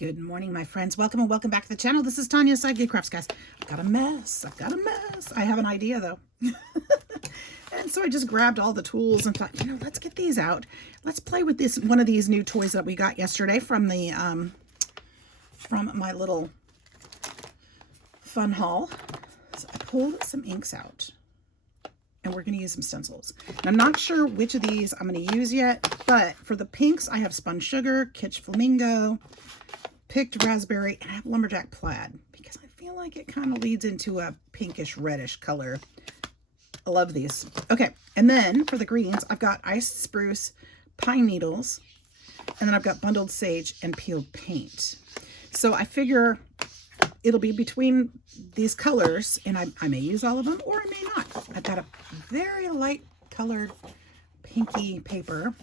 Good morning, my friends. Welcome and welcome back to the channel. This is Tanya, Sidegigcrafts, guys. I've got a mess. I have an idea, though. And so I just grabbed all the tools and thought, let's get these out. Let's play with this one of these new toys that we got yesterday from the from my little fun haul. So I pulled some inks out, and we're going to use some stencils. And I'm not sure which of these I'm going to use yet, but for the pinks, I have Spun Sugar, Kitsch Flamingo, Picked Raspberry, and I have Lumberjack Plaid because I feel like it kind of leads into a pinkish reddish color. I love these. Okay, and then for the greens, I've got Iced Spruce, Pine Needles, and then I've got Bundled Sage and Peeled Paint. So I figure it'll be between these colors, and I may use all of them or I may not. I've got a very light colored pinky paper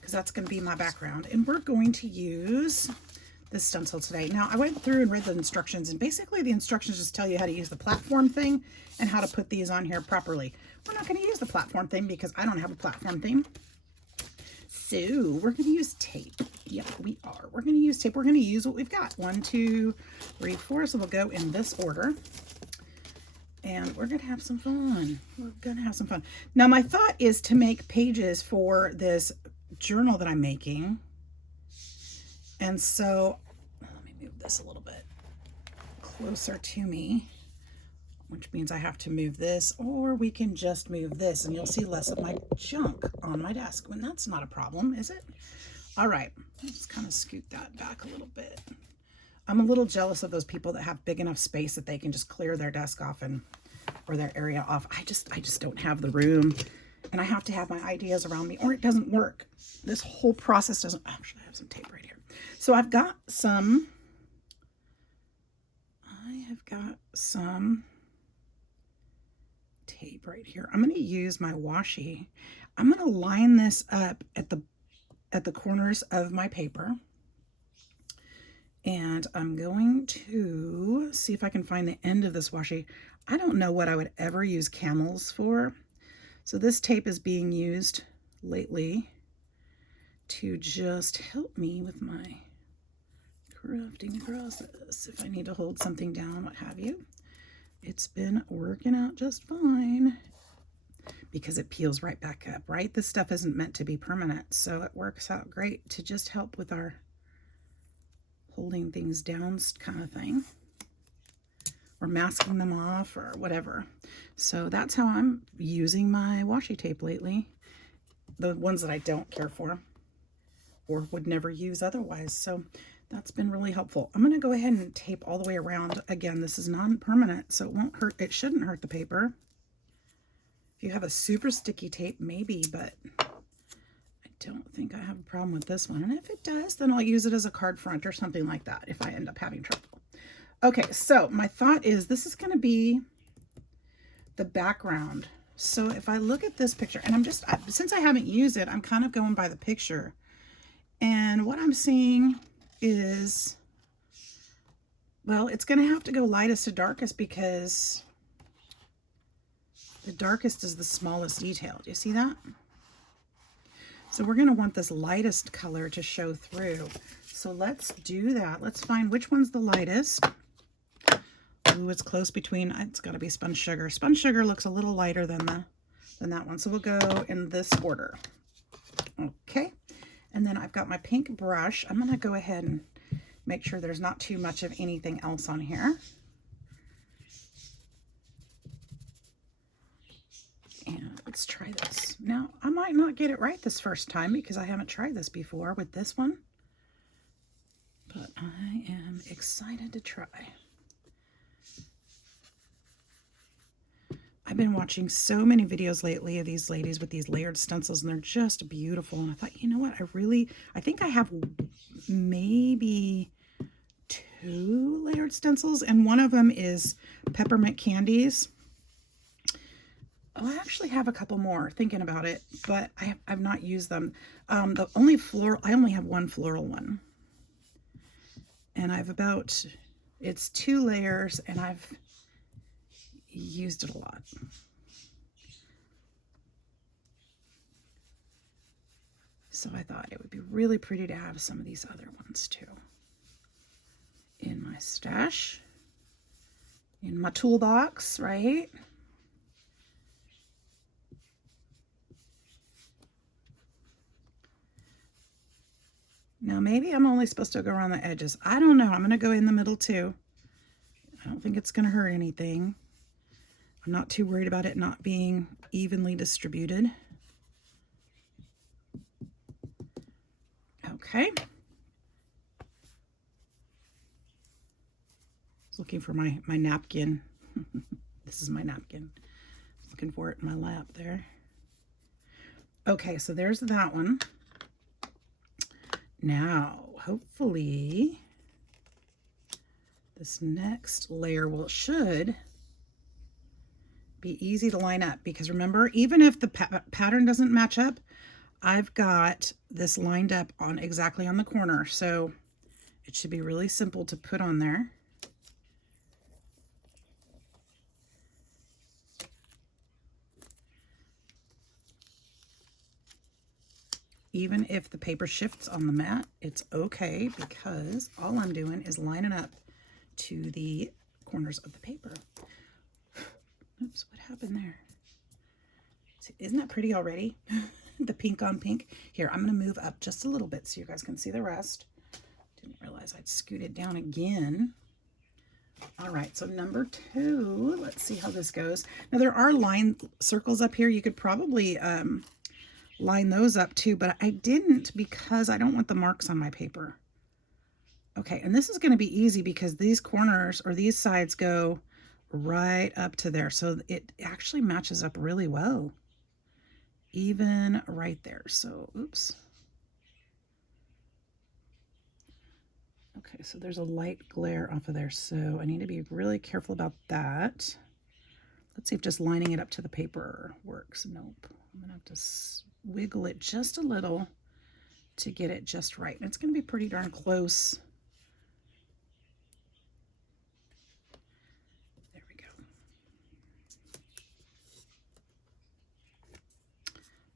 because that's going to be my background, and we're going to use this stencil today. Now, I went through and read the instructions, and basically the instructions just tell you how to use the platform thing and how to put these on here properly. We're not going to use the platform thing because I don't have a platform thing. So we're going to use tape. Yep, we are. We're going to use tape. We're going to use what we've got. 1, 2, 3, 4. So we'll go in this order. And we're going to have some fun. We're going to have some fun. Now, my thought is to make pages for this journal that I'm making. And so, let me move this a little bit closer to me, which means I have to move this, or we can just move this, and you'll see less of my junk on my desk. And that's not a problem, is it? All right, let's just kind of scoot that back a little bit. I'm a little jealous of those people that have big enough space that they can just clear their desk off or their area off. I just don't have the room, and I have to have my ideas around me, or it doesn't work. This whole process doesn't. Actually, I have some tape right here. So I've got some tape right here. I'm going to use my washi. I'm going to line this up at the corners of my paper. And I'm going to see if I can find the end of this washi. I don't know what I would ever use camels for. So this tape is being used lately to just help me with my crafting process. If I need to hold something down, what have you. It's been working out just fine because it peels right back up, right? This stuff isn't meant to be permanent, so it works out great to just help with our holding things down kind of thing, or masking them off or whatever. So that's how I'm using my washi tape lately, the ones that I don't care for or would never use otherwise. So that's been really helpful. I'm going to go ahead and tape all the way around. Again, this is non-permanent, so it won't hurt. It shouldn't hurt the paper. If you have a super sticky tape, maybe, but I don't think I have a problem with this one. And if it does, then I'll use it as a card front or something like that if I end up having trouble. Okay, so my thought is this is going to be the background. So if I look at this picture, and since I haven't used it, I'm kind of going by the picture. And what I'm seeing is, well, it's going to have to go lightest to darkest because the darkest is the smallest detail. Do you see that? So we're going to want this lightest color to show through. So let's do that. Let's find which one's the lightest. Ooh, it's close between, it's got to be Spun Sugar. Spun Sugar looks a little lighter than that one. So we'll go in this order. Okay. And then I've got my pink brush. I'm going to go ahead and make sure there's not too much of anything else on here. And let's try this. Now, I might not get it right this first time because I haven't tried this before with this one. But I am excited to try. I've been watching so many videos lately of these ladies with these layered stencils, and they're just beautiful. And I thought, you know what? I think I have maybe 2 layered stencils, and one of them is peppermint candies. Oh, I actually have a couple more, thinking about it, but I've not used them. I only have one floral one. And it's 2 layers, and I've used it a lot. So I thought it would be really pretty to have some of these other ones too. in my stash, in my toolbox, right? Now maybe I'm only supposed to go around the edges. I don't know. I'm going to go in the middle too. I don't think it's going to hurt anything. I'm not too worried about it not being evenly distributed. Okay. I was looking for my napkin. This is my napkin. I was looking for it in my lap there. Okay, so there's that one. Now, hopefully, this next layer should be easy to line up, because remember, even if the pattern doesn't match up, I've got this lined up on exactly on the corner, so it should be really simple to put on there. Even if the paper shifts on the mat, it's okay, because all I'm doing is lining up to the corners of the paper. Oops, what happened there? See, isn't that pretty already? The pink on pink. Here, I'm going to move up just a little bit so you guys can see the rest. Didn't realize I'd scooted down again. All right, so number 2, let's see how this goes. Now, there are line circles up here. You could probably line those up too, but I didn't because I don't want the marks on my paper. Okay, and this is going to be easy because these corners or these sides go right up to there, so it actually matches up really well, even right there. So oops. Okay, so there's a light glare off of there, so I need to be really careful about that. Let's see if just lining it up to the paper works. Nope. I'm gonna have to wiggle it just a little to get it just right. And it's gonna be pretty darn close. There we go.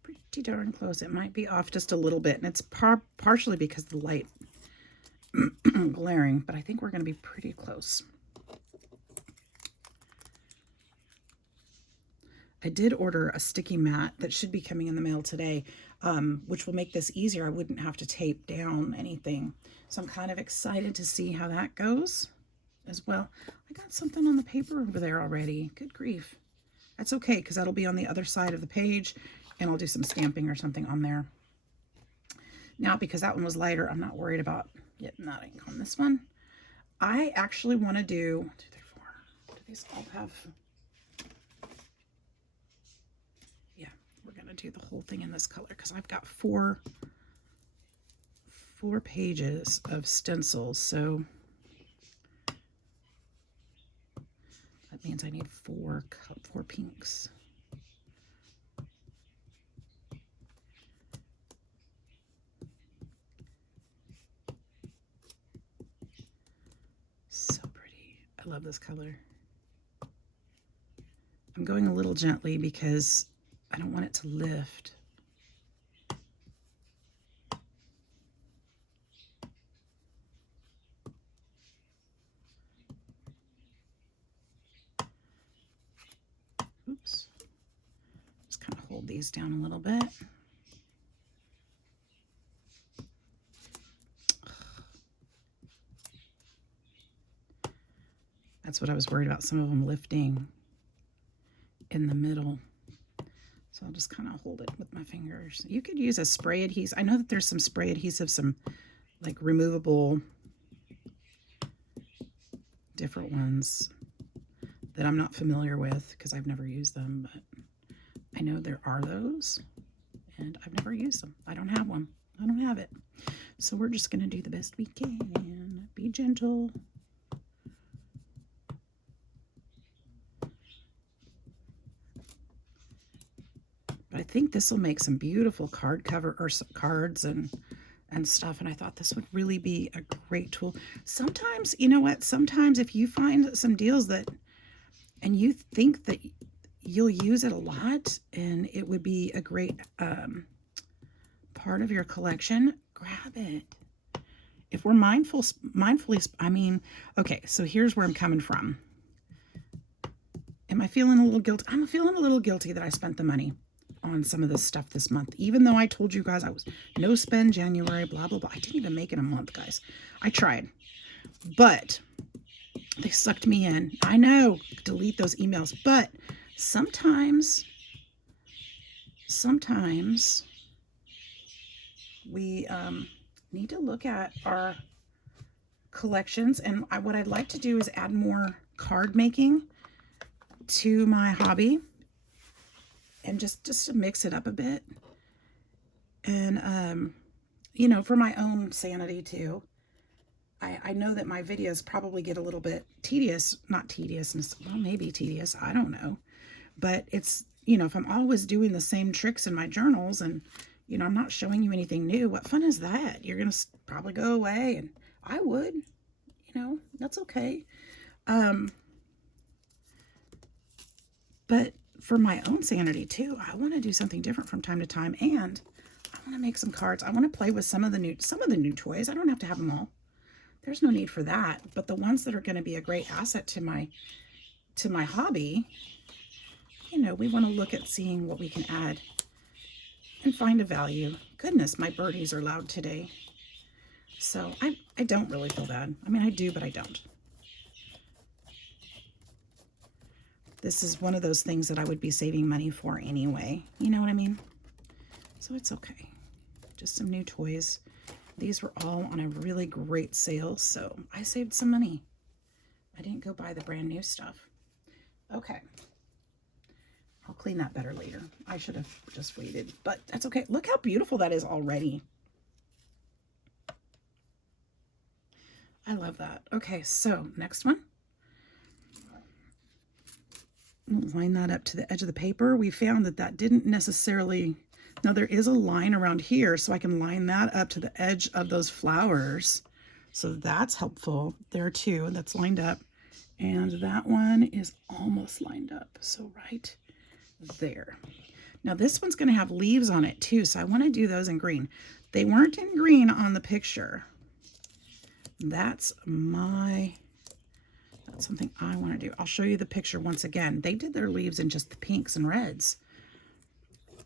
Pretty darn close. It might be off just a little bit, and it's partially because the light glaring, but I think we're gonna be pretty close. I did order a sticky mat that should be coming in the mail today, which will make this easier. I wouldn't have to tape down anything. So I'm kind of excited to see how that goes as well. I got something on the paper over there already. Good grief. That's okay, because that'll be on the other side of the page, and I'll do some stamping or something on there. Now, because that one was lighter, I'm not worried about getting that ink on this one. I actually want to do 1, 2, 3, 4. Do these all have... do the whole thing in this color because I've got four pages of stencils, so that means I need four pinks. So pretty. I love this color. I'm going a little gently because I don't want it to lift. Oops. Just kind of hold these down a little bit. That's what I was worried about, some of them lifting in the middle. So I'll just kind of hold it with my fingers. You could use a spray adhesive. I know that there's some spray adhesive, some like removable different ones that I'm not familiar with because I've never used them, but I know there are those and I've never used them. I don't have one. I don't have it. So we're just going to do the best we can. Be gentle. But I think this will make some beautiful card cover or cards and stuff. And I thought this would really be a great tool. Sometimes, you know what? Sometimes if you find some deals that, and you think that you'll use it a lot and it would be a great part of your collection, grab it. if we're mindfully, I mean, okay, so here's where I'm coming from. Am I feeling a little guilty? I'm feeling a little guilty that I spent the money on some of this stuff this month, even though I told you guys I was no spend January, blah, blah, blah. I didn't even make it a month, guys. I tried, but they sucked me in. I know, delete those emails, but sometimes we need to look at our collections, and what I'd like to do is add more card making to my hobby, and just to mix it up a bit, and you know, for my own sanity too. I know that my videos probably get a little bit tedious, not tedious, well, maybe tedious, I don't know, but it's, you know, if I'm always doing the same tricks in my journals and, you know, I'm not showing you anything new, what fun is that? You're gonna probably go away, and I would, you know, that's okay. But for my own sanity too, I want to do something different from time to time, and I want to make some cards. I want to play with some of the new toys. I don't have to have them all. There's no need for that. But the ones that are going to be a great asset to my hobby, you know, we want to look at seeing what we can add and find a value. Goodness, my birdies are loud today. So I don't really feel bad. I mean, I do, but I don't. This is one of those things that I would be saving money for anyway. You know what I mean? So it's okay. Just some new toys. These were all on a really great sale, so I saved some money. I didn't go buy the brand new stuff. Okay. I'll clean that better later. I should have just waited, but that's okay. Look how beautiful that is already. I love that. Okay, so next one. Line that up to the edge of the paper. We found that that didn't necessarily, now there is a line around here, so I can line that up to the edge of those flowers. So that's helpful there too. That's lined up. And that one is almost lined up. So right there. Now this one's going to have leaves on it too, so I want to do those in green. They weren't in green on the picture. That's something I want to do. I'll show you the picture once again. They did their leaves in just the pinks and reds.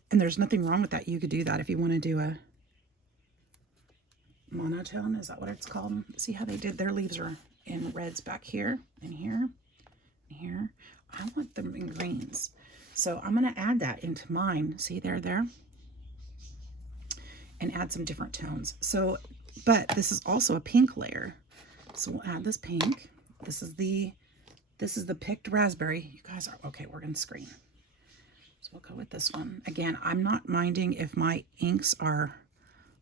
And there's nothing wrong with that. You could do that if you want to do a monotone. Is that what it's called? See how they did their leaves are in reds back here and here and here. I want them in greens. So I'm going to add that into mine. See there. And add some different tones. So, but this is also a pink layer. So we'll add this pink. This is the picked raspberry. You guys are, okay, we're going to screen. So we'll go with this one. Again, I'm not minding if my inks are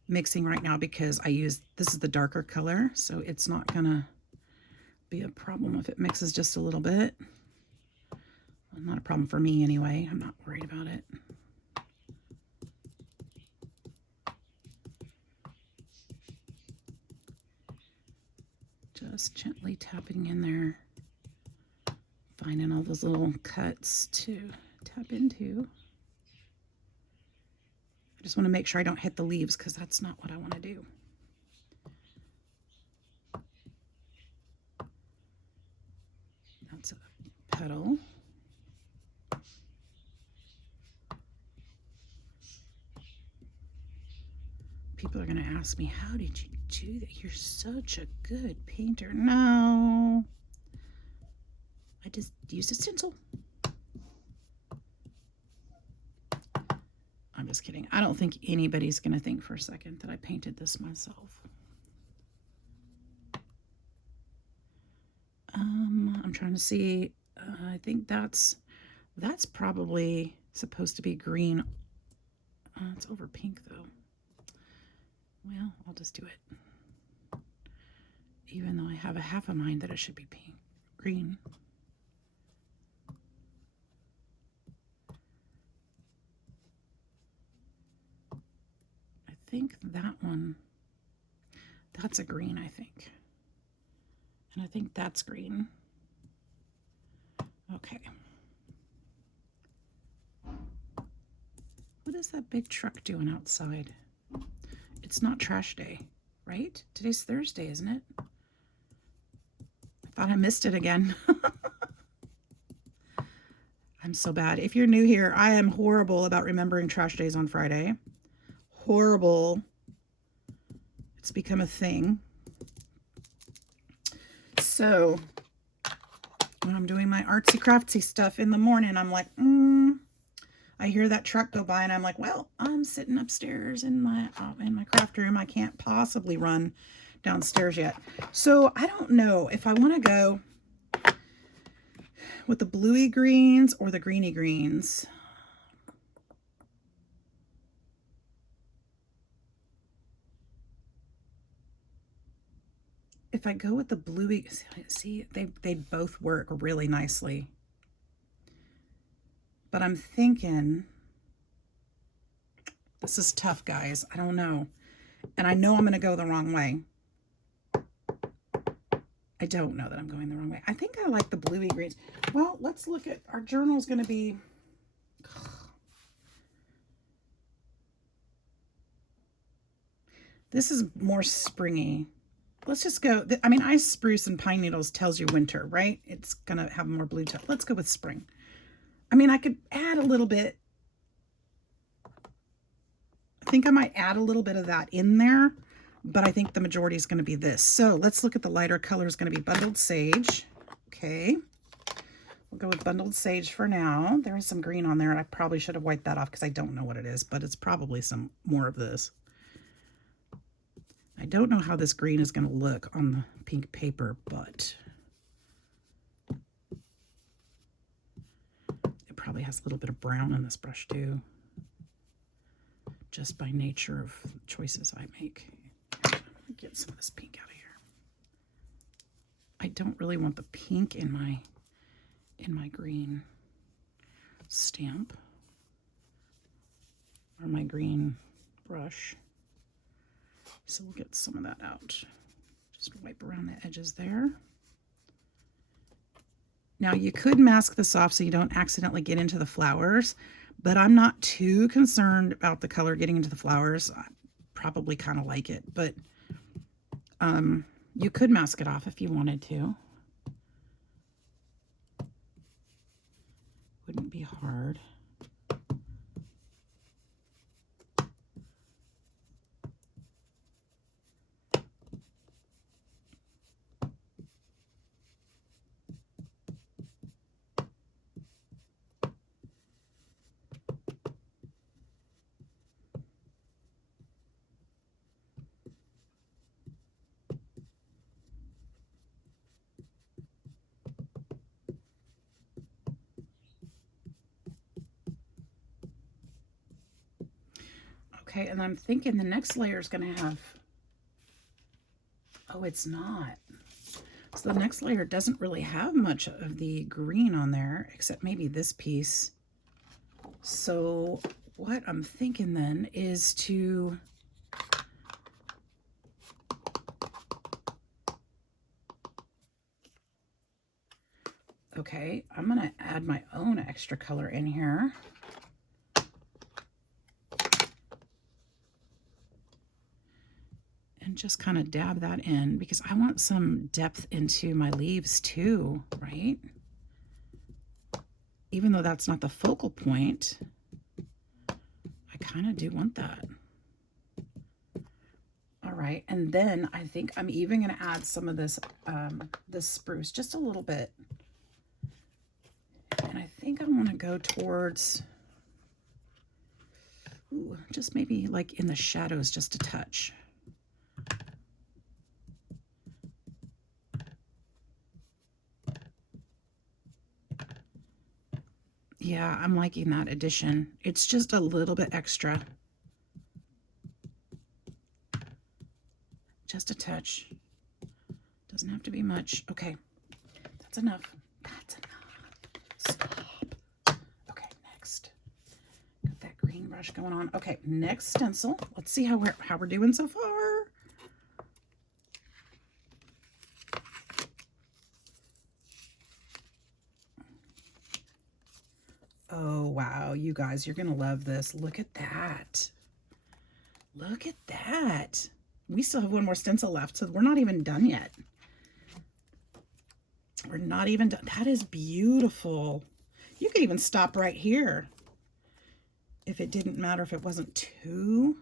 mixing right now because this is the darker color, so it's not going to be a problem if it mixes just a little bit. Well, not a problem for me anyway. I'm not worried about it. Just gently tapping in there, finding all those little cuts to tap into. I just want to make sure I don't hit the leaves because that's not what I want to do. That's a petal. People are going to ask me, how did you do that? You're such a good painter. No. I just used a stencil. I'm just kidding. I don't think anybody's going to think for a second that I painted this myself. I'm trying to see. I think that's probably supposed to be green. It's over pink though. Well, I'll just do it. Even though I have a half a mind that it should be pink, green. I think that one, that's a green, I think. And I think that's green. Okay. What is that big truck doing outside? It's not trash day. right? Today's Thursday, isn't it? I thought I missed it again. I'm so bad. If you're new here, I am horrible about remembering trash days on Friday. Horrible. It's become a thing. So when I'm doing my artsy craftsy stuff in the morning, I'm like, I hear that truck go by and I'm like, well, I'm sitting upstairs in my craft room. I can't possibly run downstairs yet. So I don't know if I want to go with the bluey greens or the greeny greens. If I go with the bluey, see, they both work really nicely. But I'm thinking, this is tough, guys. I don't know. And I know I'm going to go the wrong way. I don't know that I'm going the wrong way. I think I like the bluey greens. Well, let's look at, our journal is going to be, this is more springy. Let's just go, I mean, ice spruce and pine needles tells you winter, right? It's going to have more blue tone. Let's go with spring. I mean, I could add a little bit. I think I might add a little bit of that in there, but I think the majority is going to be this. So let's look at the lighter color. Is going to be bundled sage. Okay. We'll go with bundled sage for now. There is some green on there, and I probably should have wiped that off because I don't know what it is, but it's probably some more of this. I don't know how this green is going to look on the pink paper, but it probably has a little bit of brown in this brush too, just by nature of choices I make. Get some of this pink out of here. I don't really want the pink in my green stamp or my green brush. So we'll get some of that out. Just wipe around the edges there. Now you could mask this off so you don't accidentally get into the flowers, but I'm not too concerned about the color getting into the flowers. I probably kind of like it, but you could mask it off if you wanted to. Wouldn't be hard. Okay, and I'm thinking the next layer is going to have, oh, it's not. So the next layer doesn't really have much of the green on there, except maybe this piece. So what I'm thinking then is to okay, I'm going to add my own extra color in here. And just kind of dab that in because I want some depth into my leaves too, right? Even though that's not the focal point, I kind of do want that. All right, and then I think I'm even going to add some of this this spruce, just a little bit. And I think I want to go towards, ooh, just maybe like in the shadows, just a touch. Yeah, I'm liking that addition. It's just a little bit extra. Just a touch. Doesn't have to be much. Okay, that's enough. That's enough. Stop. Okay, next. Got that green brush going on. Okay, next stencil. Let's see how we're doing so far. Oh, wow, you guys, you're going to love this. Look at that. Look at that. we still have one more stencil left, so we're not even done yet. We're not even done. That is beautiful. You could even stop right here if it didn't matter, if it wasn't too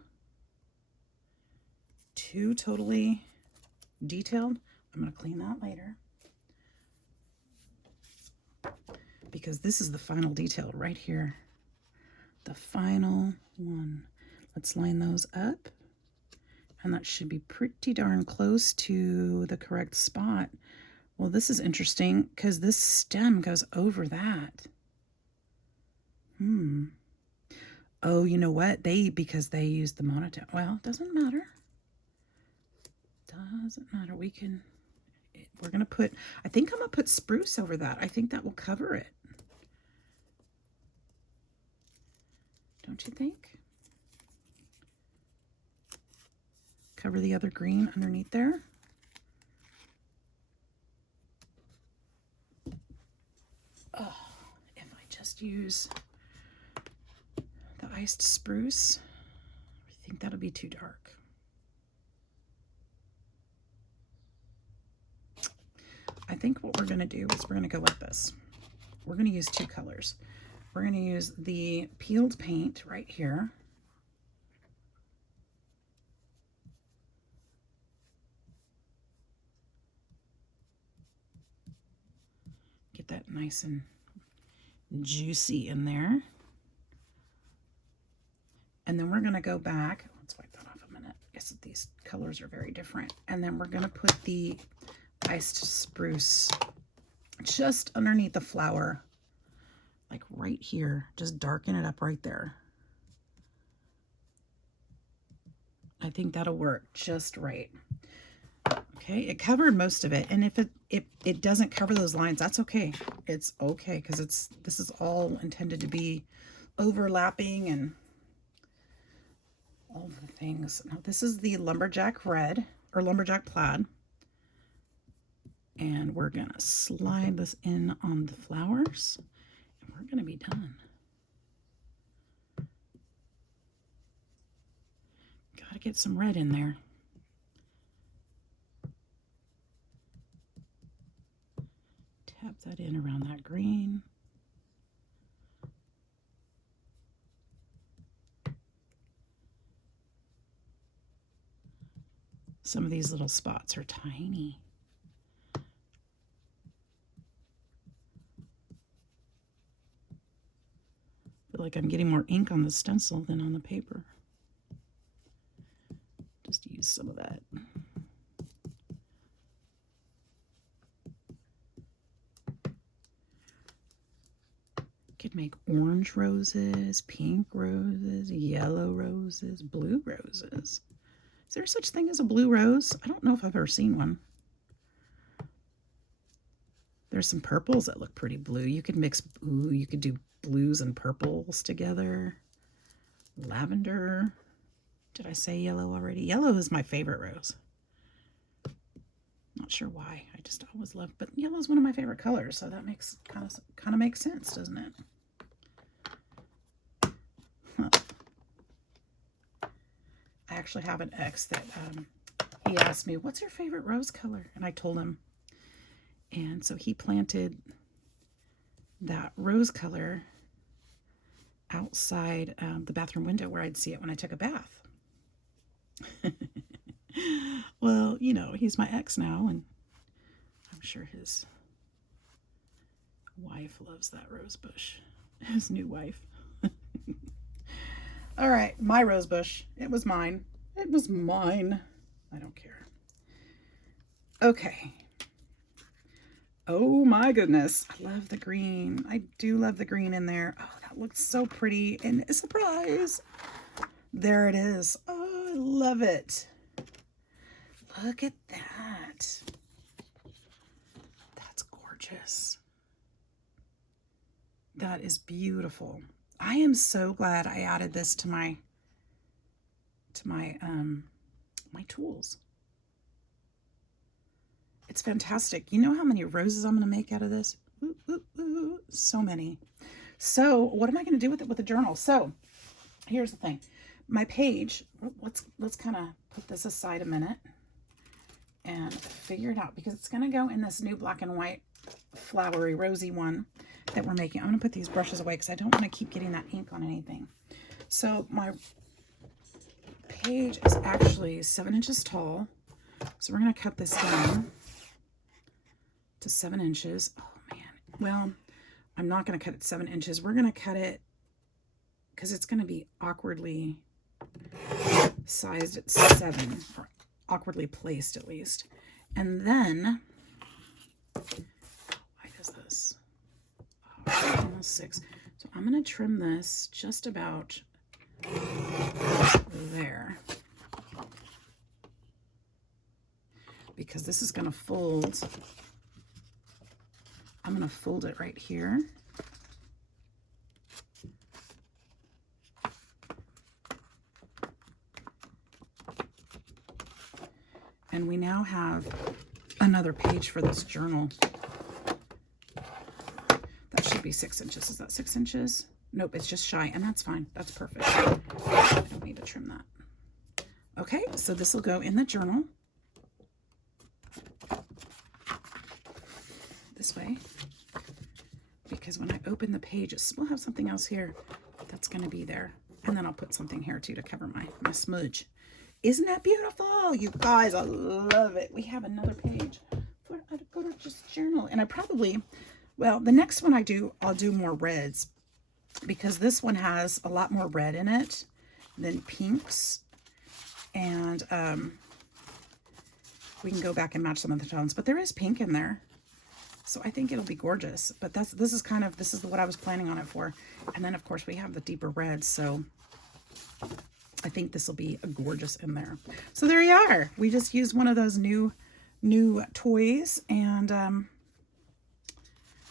totally detailed. I'm going to clean that later, because this is the final detail right here. The final one. Let's line those up. And that should be pretty darn close to the correct spot. Well, this is interesting because this stem goes over that. Oh, you know what? Because they used the monotone. Well, it doesn't matter. Doesn't matter. We're going to put, I think I'm going to put spruce over that. I think that will cover it. Don't you think? Cover the other green underneath there. Oh, if I just use the iced spruce, I think that'll be too dark. I think what we're going to do is we're going to go like this. We're going to use two colors. We're going to use the peeled paint right here. Get that nice and juicy in there. And then we're going to go back. Let's wipe that off a minute. I guess these colors are very different. And then we're going to put the iced spruce just underneath the flower, like right here. Just darken it up right there. I think that'll work just right. Okay, it covered most of it, and if it doesn't cover those lines, that's okay. It's okay, because this is all intended to be overlapping and all the things. Now this is the lumberjack red, or lumberjack plaid, and we're gonna slide this in on the flowers, and we're gonna be done. Gotta get some red in there. Tap that in around that green. Some of these little spots are tiny. I feel like I'm getting more ink on the stencil than on the paper. Just use some of that. Could make orange roses, pink roses, yellow roses, blue roses. Is there such thing as a blue rose? I don't know if I've ever seen one. There's some purples that look pretty blue. You could mix, ooh, you could do blues and purples together. Lavender. Did I say yellow already? Yellow is my favorite rose. Not sure why. I just always loved, but yellow is one of my favorite colors, so that makes kind of makes sense, doesn't it? Huh. I actually have an ex that he asked me, "What's your favorite rose color?" And I told him, and so he planted that rose color outside the bathroom window where I'd see it when I took a bath. Well, you know, he's my ex now, and I'm sure his wife loves that rose bush. His new wife. All right, my rose bush. It was mine. It was mine. I don't care. Okay. Oh my goodness. I love the green. I do love the green in there. Oh, that looks so pretty. And a surprise. There it is. Oh, I love it. Look at that. That's gorgeous. That is beautiful. I am so glad I added this to my my tools. It's fantastic. You know how many roses I'm going to make out of this? Ooh, ooh, ooh. So many. So what am I going to do with it with the journal? So here's the thing. My page, let's kind of put this aside a minute and figure it out, because it's going to go in this new black and white flowery rosy one that we're making. I'm going to put these brushes away because I don't want to keep getting that ink on anything. So my page is actually 7 inches tall. So we're going to cut this down to 7 inches. Oh man. Well, I'm not going to cut it 7 inches. We're going to cut it because it's going to be awkwardly sized at 7, or awkwardly placed at least. And then, why does this? Oh, almost 6. So I'm going to trim this just about there, because this is going to fold. I'm going to fold it right here. And we now have another page for this journal. That should be 6 inches. Is that 6 inches? Nope, it's just shy, and that's fine. That's perfect. I don't need to trim that. Okay, so this will go in the journal this way, because when I open the page, we'll have something else here that's going to be there. And then I'll put something here too to cover my smudge. Isn't that beautiful? You guys, I love it. We have another page for a gorgeous journal. And I probably, well, the next one I'll do more reds, because this one has a lot more red in it than pinks. And we can go back and match some of the tones, but there is pink in there. So I think it'll be gorgeous. But this is what I was planning on it for. And then of course we have the deeper reds. So I think this will be gorgeous in there. So there you are. We just used one of those new toys, and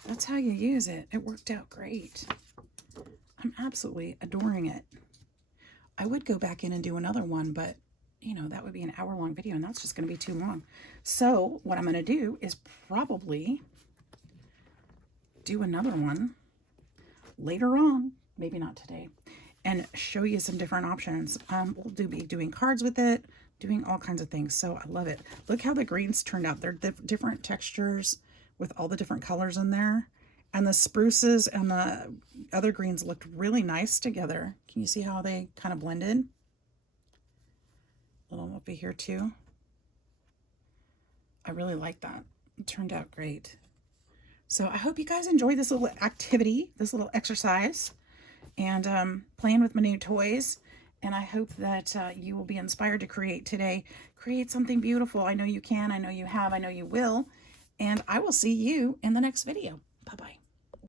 that's how you use it. It worked out great. I'm absolutely adoring it. I would go back in and do another one, but you know, that would be an hour-long video, and that's just going to be too long. So what I'm going to do is probably do another one later on, maybe not today, and show you some different options. We'll be doing cards with it, doing all kinds of things. So I love it. Look how the greens turned out. They're different textures with all the different colors in there. And the spruces and the other greens looked really nice together. Can you see how they kind of blended? A little over here too. I really like that. It turned out great. So I hope you guys enjoyed this little activity, this little exercise, and playing with my new toys. And I hope that you will be inspired to create today. Create something beautiful. I know you can. I know you have. I know you will. And I will see you in the next video. Bye-bye.